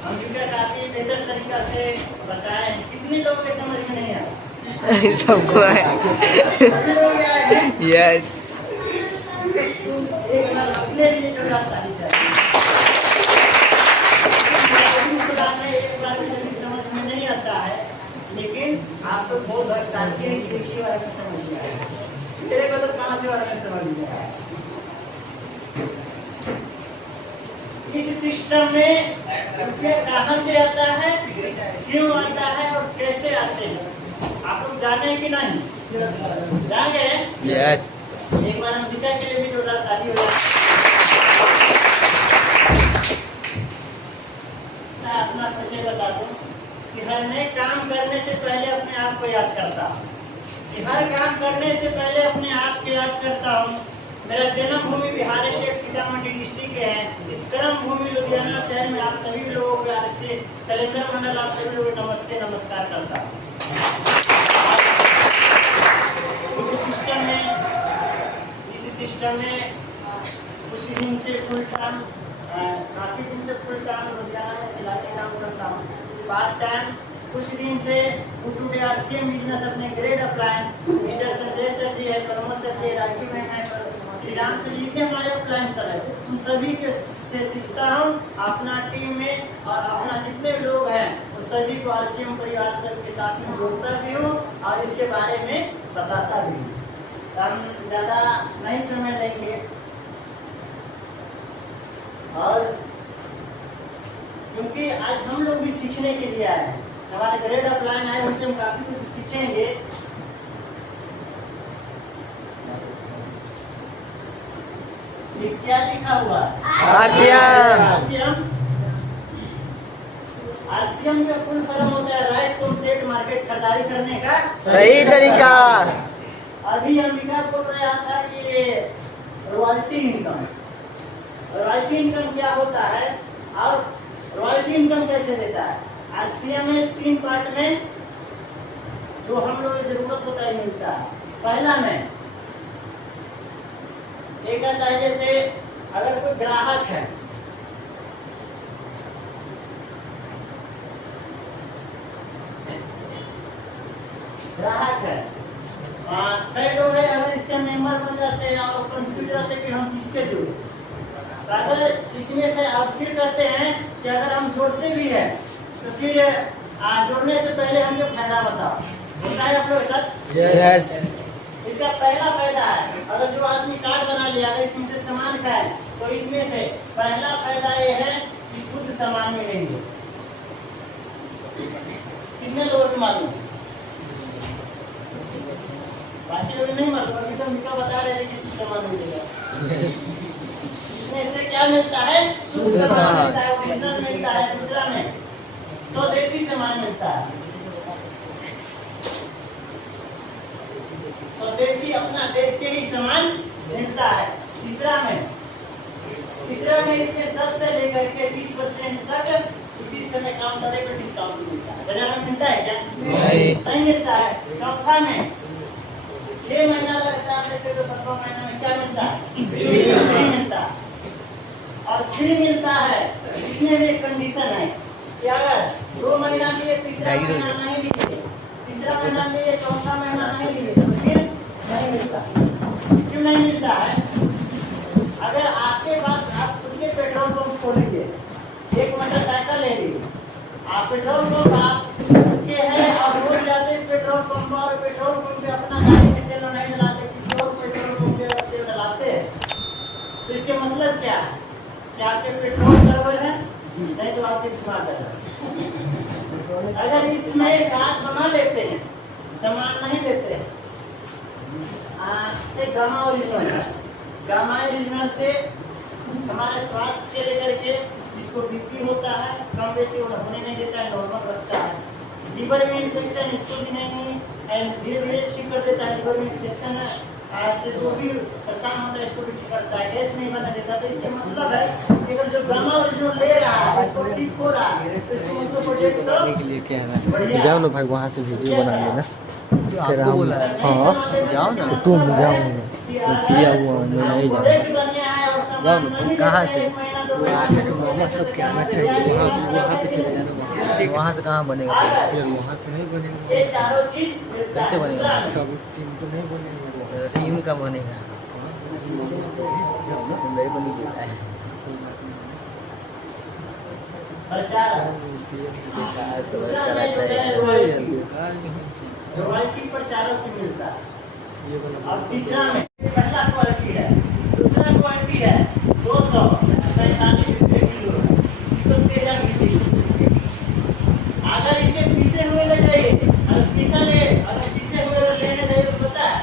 अंबिका काफी बेहतर तरीका से बताए। कितने लोगों के समझ में नहीं आया? सबको है। सभी लोग आए हैं। यस। एक बार अपने लिए जोरदार ताली चाहिए। एक बार भी जल्दी समझ में नहीं आता है, लेकिन आप तो बहुत साथी हैं कि देखिए वाला में समझ में आया। तेरे को तो 5 वाला में समझ में आया। इस सिस्टम में कहाँ से आता है, क्यों आता है और कैसे आते हैं, आप लोग जाने हैं कि नहीं? जान गए? यस। एक बार अंबिका के लिए भी जोरदार ताली हो जाए। अपना परिचय बता दूं कि हर नए काम करने से पहले अपने आप को याद करता हूँ, कि हर काम करने से पहले अपने आप को याद करता हूँ। मेरा जन्मभूमि बिहार स्टेट सीतामढ़ी डिस्ट्रिक्ट के है। इस कर्म भूमि लुधियाना शहर में आप सभी लोगों को से शैलेंद्र मंडल आप सभी लोगों को नमस्ते नमस्कार करता हूँ। इस सिस्टम में कुछ दिन से फुल टाइम, काफी दिन से फुल टाइम लुधियाना में सिलाई का काम करता हूँ। पार्ट टाइम कुछ दिन से टुडे आरसीएम बिजनेस अपने ग्रेड अप्लाइन मिस्टर संजय सर जी है, प्रमोद सर जी, राखी बहन है, श्री राम सर जी, इतने हमारे अप्लाइन सर है। तुम सभी के से सीखता हूँ, अपना टीम में और अपना जितने लोग हैं वो सभी को आरसीएम परिवार सर के साथ में जोड़ता भी हूँ और इसके बारे में बताता भी हूँ। हम ज़्यादा नहीं समय लेंगे और क्योंकि आज हम लोग भी सीखने के लिए आए हैं, हमारे ग्रेड अप्लाइन आए, उनसे हम काफी कुछ सीखेंगे। ये क्या लिखा हुआ? आरसीएम। आरसीएम का फुल फॉर्म होता है राइट टू सेट मार्केट, खरीदारी करने का सही तरीका। अभी अंबिका बोल रहा था कि रॉयल्टी इनकम, रॉयल्टी इनकम क्या होता है और रॉयल्टी इनकम कैसे देता है? आरसीएम में 3 पार्ट में जो हम लोग की जरूरत होता है मिलता है। पहला में एक आता है, जैसे अगर कोई ग्राहक है, कई लोग है अगर इसके मेंबर बन जाते हैं और कंफ्यूज रहते हैं कि हम किसके जोड़े, तो अगर इसमें से आप फिर कहते हैं कि अगर हम जोड़ते भी हैं तो फिर जोड़ने से पहले हम लोग फायदा बताओ, होता है आप लोग साथ? यस। इसका पहला फायदा है, अगर जो आदमी कार्ड बना लिया, अगर इसमें से सामान खाए तो इसमें से पहला फायदा ये है कि शुद्ध सामान मिलेंगे। कितने लोगों को मालूम? बाकी लोग नहीं मालूम, अभी तो मिका बता रहे थे कि शुद्ध सामान मिलेगा। इसमें से क्या मिलता है? शुद्ध सामान मिलता है, ओरिजिनल मिलता है। दूसरा में स्वदेशी सामान मिलता है, स्वदेशी अपना देश के ही सामान मिलता है। तीसरा में इसमें 10 से लेकर के 20% तक इसी समय काउंटर पर डिस्काउंट मिलता है। बाजार में मिलता है क्या? नहीं मिलता है। चौथा में 6 महीना लगातार लेते तो 7वां महीना में क्या मिलता है? फ्री मिलता है। और फ्री मिलता है, इसमें भी एक कंडीशन है कि अगर 2 महीना लिए, तीसरा महीना नहीं लिए, तीसरा महीना लिए, चौथा महीना नहीं लिए तो फिर नहीं मिलता। क्यों नहीं मिलता है? अगर आपके पास आप खुद के पेट्रोल पंप खोलिए, एक मोटरसाइकिल ले लीजिए, आप पेट्रोल पंप आपके है और रोज जाते इस पेट्रोल पंप और पेट्रोल पंप पे अपना गाड़ी में तेल नहीं डलाते, किसी और पेट्रोल पंप पे तेल डलाते हैं, तो इसके मतलब क्या है कि आपके पेट्रोल सर्वर है, नहीं तो आपके दिमाग है। अगर इसमें कार्ड बना लेते हैं, सामान नहीं लेते हैं, गामा ओरिजिनल है, गामा ओरिजिनल से हमारे स्वास्थ्य के लेकर के इसको बीपी होता है, कम बेसी होने नहीं देता है, नॉर्मल रखता है। लीवर में इन्फेक्शन इसको भी नहीं धीरे धीरे ठीक कर देता है। लीवर में इन्फेक्शन से जो भी परेशान होता है इसको भी ठीक करता है, गैस नहीं बनने देता। तो इसके मतलब है कि अगर जो गामा ओरिजिनल ले रहा है इसको ठीक हो रहा है तो इसको मतलब प्रोजेक्ट तो जाओ ना भाई, वहाँ से वीडियो बना लेना। फिर हम हाँ जाओ ना, तुम जाओ ना, किया हुआ मैं नहीं जाऊँगा। जाओ ना, कहाँ से? बाबा सबके आना चाहिए। वहाँ पे चले जाना, वहाँ से कहाँ बनेगा? फिर वहाँ से नहीं बनेगा। ये चारों चीज मिलता कैसे है। बनेगा? दूसरा में, सब टीम को नहीं बनेगा। टीम का बनेगा, नहीं बनेगा। प्रचार दूसरा में जो है रॉयल्टी पर चारों की मिलता है। और तीसरा में पहला क्वालिटी है, दूसरा क्वालिटी है 245 रुपये किलो है, इसको तेजा मिर्ची। अगर इसे पीसे हुए ले जाइए, अगर पीसे हुए लेने जाइए तो पता है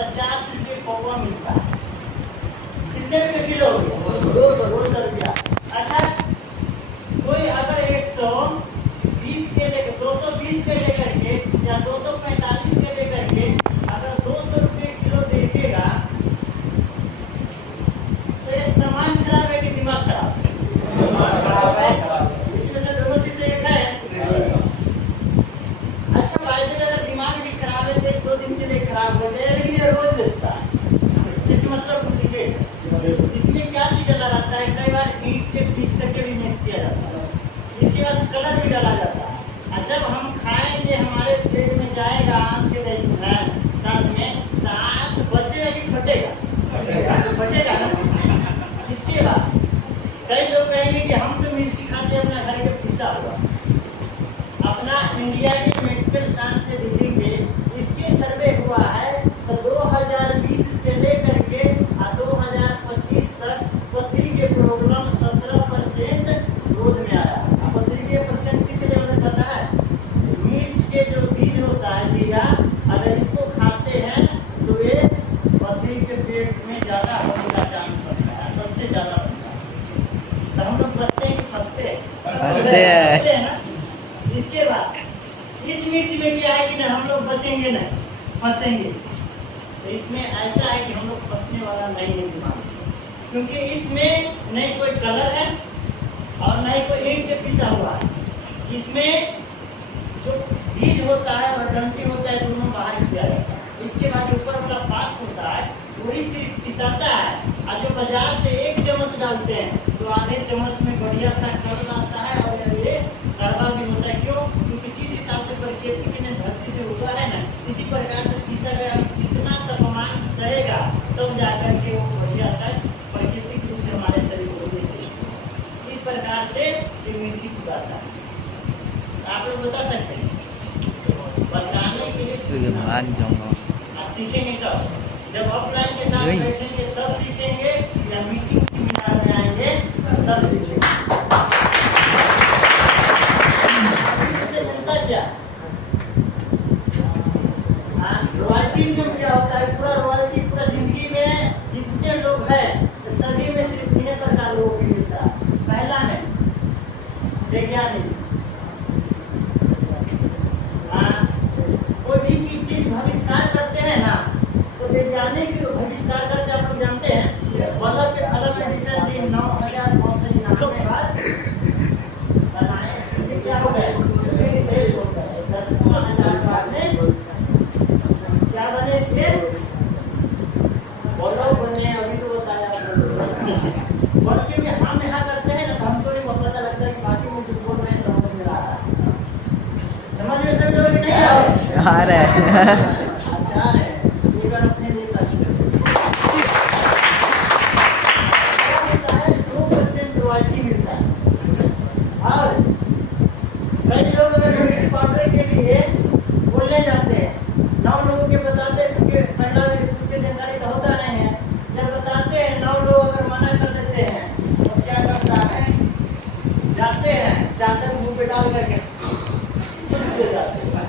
50 रुपये पौवा मिलता है। कितने रुपये किलो हो गया? 200 रुपया। अच्छा, कोई अगर 120 के लेकर 220 के लेकर के या 245 के लेकर के अगर 200 रुपये किलो बेचेगा तो ये सामान खराब है कि दिमाग खराब है? इसमें से दोनों चीजें एक है। अच्छा भाई, अगर दिमाग भी खराब है तो 2 दिन के लिए खराब हो जाए, लेकिन ये रोज बेचता है, इसका मतलब डुप्लीकेट है। इसमें क्या चीज डाला जाता है? कई बार ईंट के पीस करके भी मिक्स किया जाता है, इसके बाद कलर भी डाला जाता है। और जब हम खाएंगे हमारे पेट में जाएगा आम के साथ में, तो आँख बचेगा कि फटेगा? फटेगा ना। इसके बाद कई लोग कहेंगे कि हम तो मिर्ची खाते हैं अपना घर के पिसा हुआ। अपना इंडिया के मेडिकल साइंस से दिल्ली के इसके सर्वे हुआ है तो 2020 से लेकर के 2025 तक पथरी के प्रॉब्लम 17% रोज में आया है। अब पथरी के परसेंट किस लेवल में पता है? मिर्च के जो बीज होता है, बिया, अगर इसको खाते हैं तो ये पथरी के पेट में ज्यादा होने का चांस बनता है, सबसे ज्यादा बनता है। तो हम लोग बचते हैं कि फंसते हैं? फंसते हैं ना। इसके बाद इस मिर्च में क्या है कि ना हम लोग बचेंगे नहीं, फंसेंगे। तो इसमें ऐसा है कि हम लोग फंसने वाला नहीं है दिमाग, क्योंकि इसमें नहीं कोई कलर है और नहीं कोई ईंट के पिसा हुआ है। इसमें जो बीज होता है और डंटी होता है, दोनों बाहर किया जाता है। इसके बाद ऊपर वाला पात होता है, वही सिर्फ पिसाता है। और जो बाजार से 1 चम्मच डालते हैं तो आधे चम्मच में बढ़िया सा कलर आता है और ये कड़वा भी होता है। क्यों? क्योंकि जिस हिसाब से प्रकृति की धरती से होता है ना, इसी प्रकार से पीसा गया कितना तापमान सहेगा तब जाकर के वो बढ़िया सा प्राकृतिक रूप से हमारे शरीर को देते। इस प्रकार से ये मिर्ची उगाता है। आप लोग बता सकते हैं? बताने के लिए मान जाऊंगा। सीखेंगे कब? जब ऑफलाइन के साथ बैठेंगे तब सीखेंगे, या मीटिंग सेमिनार में आएंगे तब सीखेंगे। इससे जनता क्या रॉयल्टी में क्या होता है? पूरा रॉयल्टी पूरा जिंदगी में जितने लोग हैं सभी में सिर्फ 3 प्रकार लोगों को मिलता है। पहला में वैज्ञानिक, कोई भी चीज भविष्कार करते हैं ना, तो वैज्ञानिक भविष्कार करते आप लोग जानते हैं, बल्ब के अलग एडिशन जी 9099 में बाद बनाए। ये क्या हो गए? फेल हो गए। 10,000 बाद में क्या बने? इसके बल्ब बने। अभी तो बताया बल्ब के भी हम यहाँ करते हैं ना, तो हमको नहीं पता लगता है कि बाकी मुझे बोल रहे हैं समझ में आ रहा है। समझ में सब लोग नहीं आ रहा है? अच्छा है, एक बार अपने लिए है 2% रॉयल्टी मिलता है। और कई लोग अगर मिर्ची पाउडर के लिए बोलने जाते हैं, 9 लोगों के बताते हैं, क्योंकि पहला भी जानकारी तो होता नहीं है। जब बताते हैं 9 लोग अगर मना कर देते हैं तो क्या करता है? जाते हैं चादर मुंह पे डाल करके जाते हैं।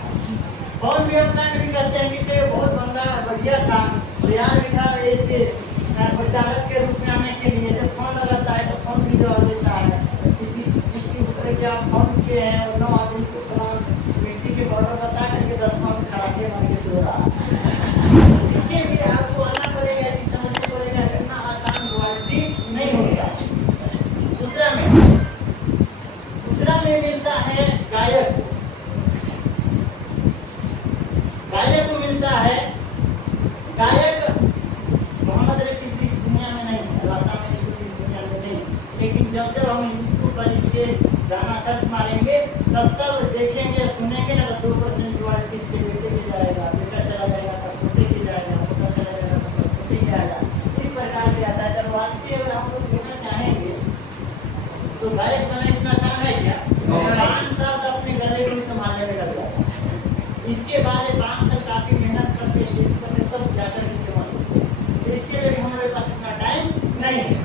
फोन भी अपना भी कहते हैं कि से बहुत बंदा बढ़िया था, तैयार भी था ऐसे प्रचारक के रूप में आने के लिए। जब फोन लगाता है तो फोन भी जवाब देता है कि जिस जिसके ऊपर के आप फोन किए हैं और 9 आदमी को फलान मिर्ची के बॉर्डर बता करके 10 मिनट खराटे मार के सो रहा है। इसके लिए आपको आना पड़ेगा, चीज समझना पड़ेगा, इतना आसान रॉयल्टी नहीं होता। दूसरा में मिलता है गायक। गायक को मिलता है, गायक मोहम्मद रफी इस दुनिया में नहीं है, अल्लाह ताला ने इस दुनिया में नहीं। लेकिन जब हम यूट्यूब के गाना सर्च मारेंगे तब देखेंगे सुनेंगे ना, तो 2% रॉयल्टी इसके बेटे के जाएगा, बेटा चला जाएगा तब पोते के जाएगा, पोता चला जाएगा तब पोते के जाएगा। इस प्रकार से आता है। जब रॉयल्टी अगर हम लोग लेना चाहेंगे तो गायक बना इतना आसान है क्या? 5 साल तो अपने गले को ही संभालने में लग जाता है। इसके बाद 5 साल काफी मेहनत करते तब जाकर फेमस होते हैं। इसके लिए भी हमारे पास इतना टाइम नहीं है।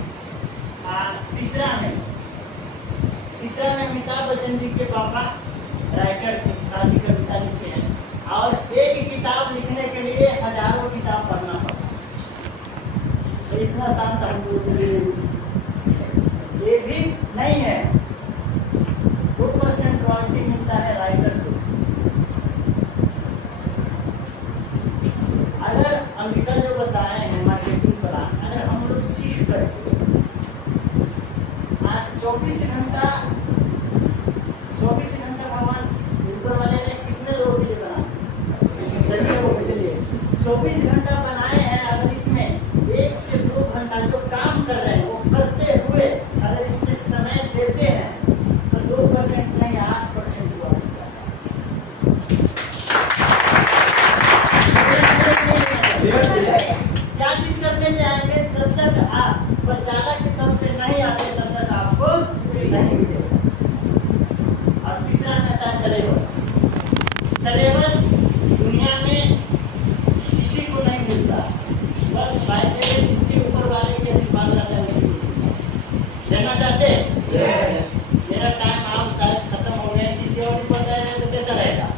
तीसरा में अमिताभ बच्चन जी के पापा राइटर थे, काफी कविता लिखते हैं और एक किताब लिखने के लिए हजारों किताब पढ़ना पड़ता है। तो इतना शांत हम लोग ये भी नहीं है। 2% रॉयल्टी मिलता है राइटर को। अगर अंबिका जो बताए हैं मार्केटिंग प्लान, अगर हम लोग सीख करके आज 24 घंटा भगवान ऊपर वाले ने कितने लोगों के लिए बनाया? सभी लोगों के लिए 24 घंटा बनाए हैं। अगर इसमें 1 से 2 घंटा जो काम कर रहे हैं वो करते हुए अगर इसमें समय देते हैं तो 2% नहीं 8% हुआ। क्या चीज करने से आएंगे? जब तक आप प्रचालक की तरफ से नहीं आते तब तक आपको नहीं मिलेगा। और तीसरा कहता है सिलेबस दुनिया में किसी को नहीं मिलता, बस बाइबल इसके ऊपर वाले के आशीर्वाद रहता है उसी को। जानना चाहते हैं? मेरा टाइम आप शायद खत्म हो गया, किसी और को पता है तो कैसा रहेगा?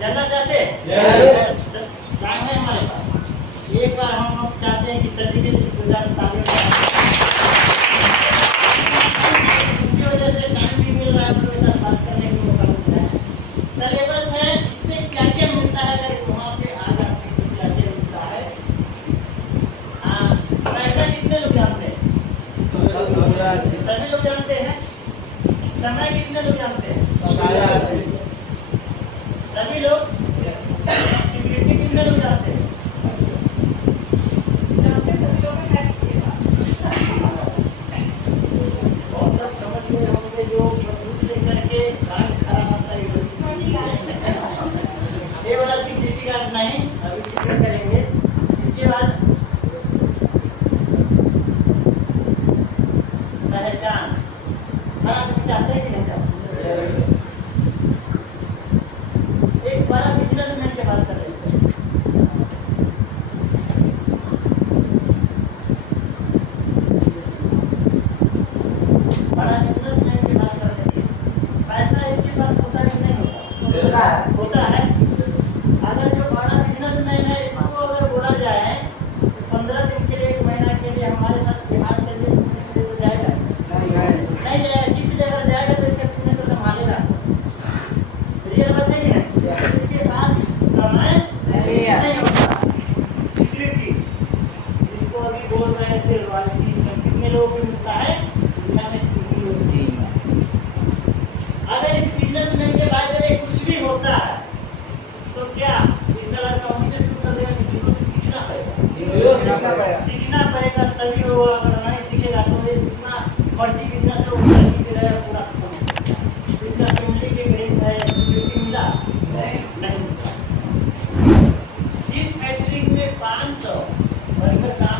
जानना चाहते हैं? टाइम है हमारे पास। एक बार हम लोग चाहते हैं कि सर्टिफिकेट की पूजा तालियों उनकी वजह से टाइम भी मिल रहा है, उनके साथ बात करने का मौका मिलता है। सिलेबस है, इससे क्या क्या मिलता है? अगर वहाँ पे आ जाते हैं तो क्या क्या मिलता है? पैसा कितने लोग जानते हैं? सभी लोग जानते हैं। समय कितने लोग जानते हैं? सभी लोग। सिक्योरिटी कितने लोग जानते हैं? बहुत लोग समझ गए होंगे जो बंदूक लेकर के गार्ड खड़ा होता है। ये वाला सिक्योरिटी गार्ड नहीं, अभी क्लियर करेंगे। इसके बाद पहचान। बड़ा तुम चाहते हैं कि नहीं चाहते? एक बड़ा बिजनेसमैन के बात कर रहे थे। बड़ा बिजनेसमैन की बात कर रहे थे। पैसा इसके पास होता है कि नहीं होता? होता है। अगर जो बड़ा बिजनेसमैन है इसको अगर बोला जाए 15 दिन के लिए 1 महीना के लिए हमारे साथ बिहार चलिए घूमने के लिए तो जाएगा? नहीं जाएगा। किस जगह जाएगा तो इसका बिजनेस को संभालेगा। रियल बात है कि नहीं? इसके पास समय नहीं होता। सिक्योरिटी इसको अभी बोल रहे थे रॉयल्टी कितने लोगों को मिलता है? दुनिया में 3 लोग। अगर इस बिजनेसमैन के बारे में कुछ भी होता है तो क्या इसका लड़का वहीं से शुरू कर देगा कि जीरो से सीखना पड़ेगा? सीखना पड़ेगा तभी होगा। अगर नहीं सीखेगा तो ये जितना मर्जी बिजनेस है वो करके भी रहेगा, पूरा खत्म हो सकता है। इसका फैमिली के ग्रेड है, सिक्योरिटी मिला नहीं मिला। इस फैक्ट्री में 500 वर्कर काम